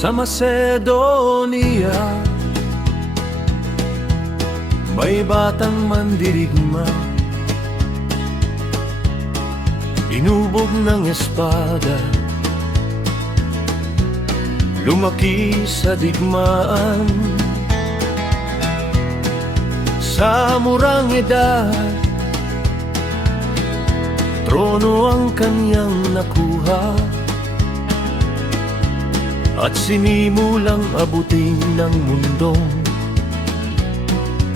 Sa Macedonia, may batang mandirigma, inubog ng espada, lumaki sa digmaan. Sa murang edad, trono ang kanyang nakuha, at sinimulang abutin ng mundong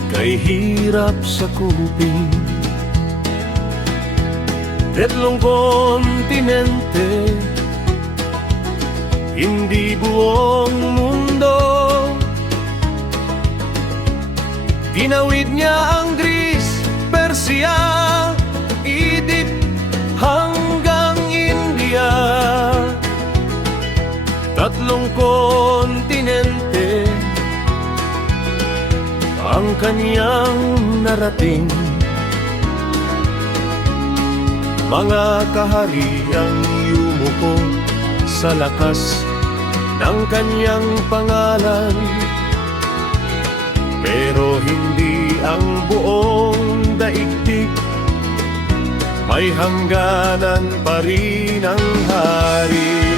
kay hirap sa kuping. Tatlong kontinente, hindi buong mundo. Tinawid niya ang Greece, Persia, Egypt, hanggang India. Tatlong kontinente ang kaniyang narating. Mga kahariang yumuko sa lakas ng kaniyang pangalan, pero hindi ang buong daigdig, may hangganan pa rin ang hari.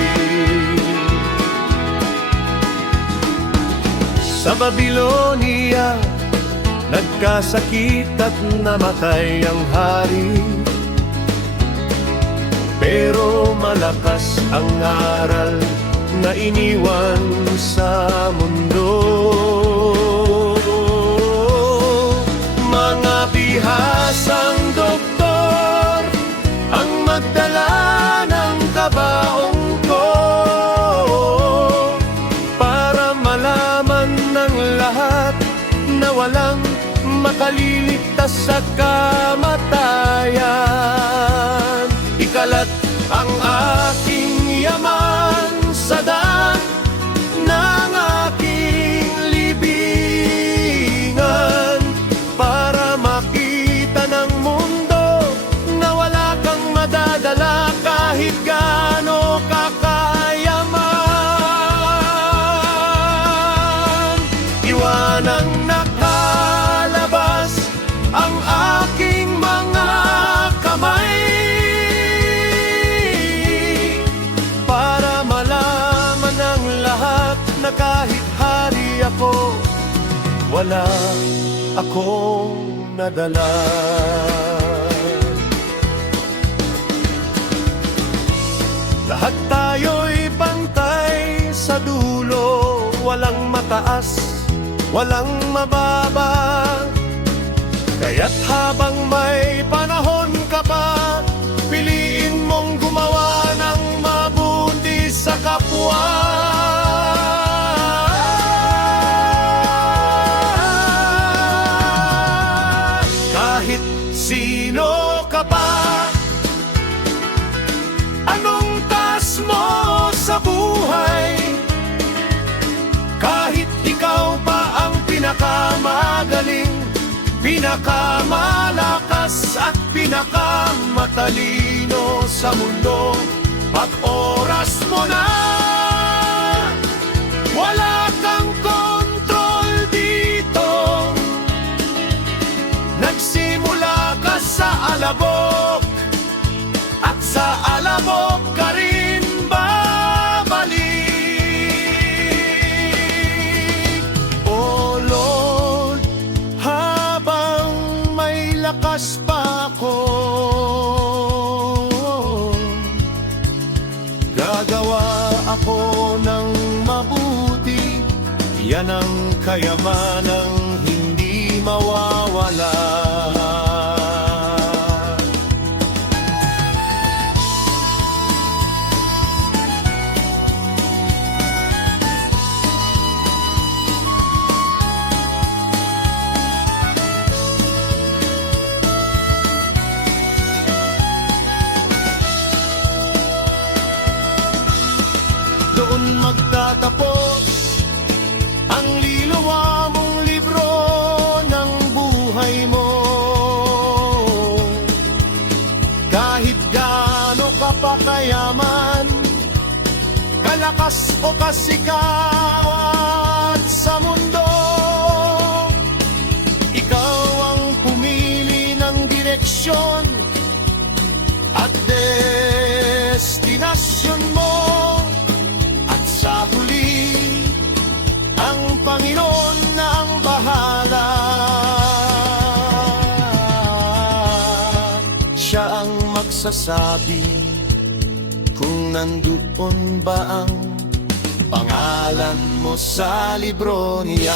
Sa Babylonia, nagkasakit at namatay ang hari, pero malakas ang aral na iniwan sa mundo. Mga bihasang doktor ang magdala ng kabaong ko, para malaman ng lahat na walang makaliligtas sa kamatayan. Ikalat ang aking yaman sa daan ng aking libingan, para makita ng mundo na wala kang madadala kahit gaano kakayaman. Iwanang nakalabas ang aking mga kamay, para malaman ng lahat na kahit hari ako, wala akong nadala. Lahat tayo'y pantay sa dulo, walang mataas, walang mababa. Kaya't habang may panahon ka pa, piliin mong gumawa ng mabuti sa kapwa. Kahit sino ka pa, anong taas mo sa buhay, kahit ikaw pa ang pinakamagaling, pinakamalakas at pinakamatalino sa mundo, pag oras mo na, wala kang kontrol dito. Nagsimula ka sa alabok, at sa alabok ka rin babalik. Oh Lord, habang may lakas pa ako, gagawa ako ng mabuti. Yan ang kayamanang hindi mawawala. Doon magtatapos ang liliwa mong libro ng buhay mo. Kahit gaano ka pa kayaman, lakas o kasikat sa mundo. Ikaw ang pumili ng direksyon at destinasyon mo, at sa huli ang Panginoon na ang bahala. Siya ang magsasabi kung nandoon ba ang pangalan mo sa libro niya.